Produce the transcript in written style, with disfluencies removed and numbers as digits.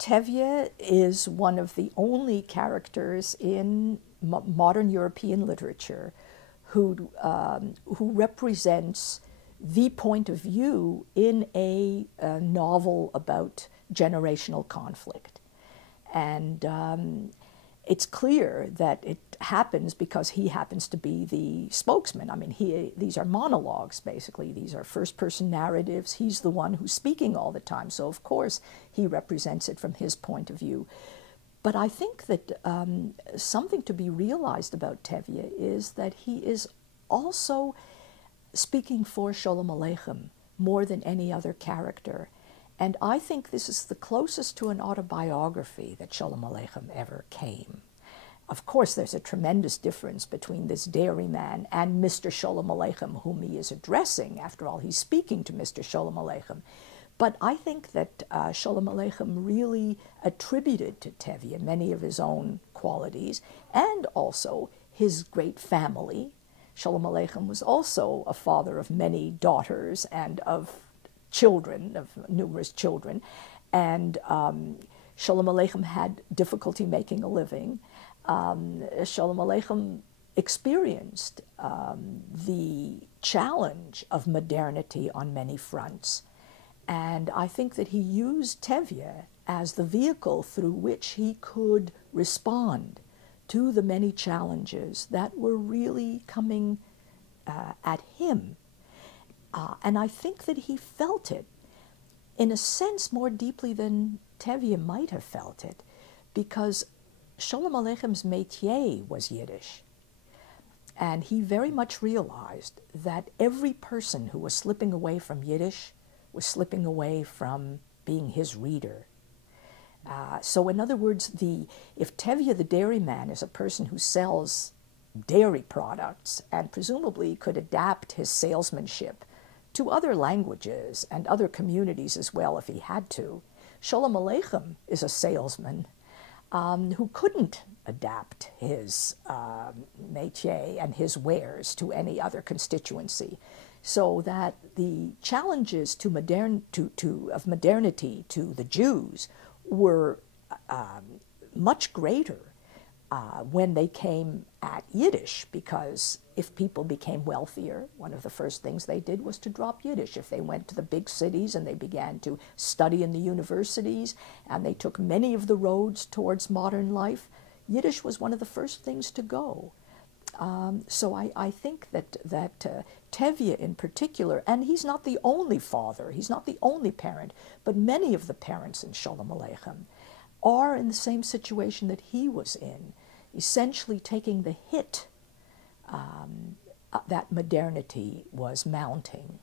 Tevye is one of the only characters in modern European literature who represents the point of view in a novel about generational conflict. And it's clear that it happens because he happens to be the spokesman. I mean, these are monologues, basically. These are first-person narratives. He's the one who's speaking all the time. So, of course, he represents it from his point of view. But I think that something to be realized about Tevye is that he is also speaking for Sholem Aleichem more than any other character. And I think this is the closest to an autobiography that Sholem Aleichem ever came. Of course, there's a tremendous difference between this dairyman and Mr. Sholem Aleichem, whom he is addressing. After all, he's speaking to Mr. Sholem Aleichem. But I think that Sholem Aleichem really attributed to Tevye many of his own qualities and also his great family. Sholem Aleichem was also a father of many daughters and of children, of numerous children. And Sholem Aleichem had difficulty making a living. Sholem Aleichem experienced the challenge of modernity on many fronts. And I think that he used Tevye as the vehicle through which he could respond to the many challenges that were really coming at him. And I think that he felt it, in a sense, more deeply than Tevye might have felt it, because Sholem Aleichem's métier was Yiddish. And he very much realized that every person who was slipping away from Yiddish was slipping away from being his reader. So in other words, if Tevye the dairyman is a person who sells dairy products and presumably could adapt his salesmanship to other languages and other communities as well if he had to, Sholem Aleichem is a salesman who couldn't adapt his métier and his wares to any other constituency. So that the challenges of modernity to the Jews were much greater when they came at Yiddish, because if people became wealthier, one of the first things they did was to drop Yiddish. If they went to the big cities and they began to study in the universities and they took many of the roads towards modern life, Yiddish was one of the first things to go. So I think that Tevye in particular, and he's not the only father, he's not the only parent, but many of the parents in Sholem Aleichem are in the same situation that he was in, essentially taking the hit that modernity was mounting.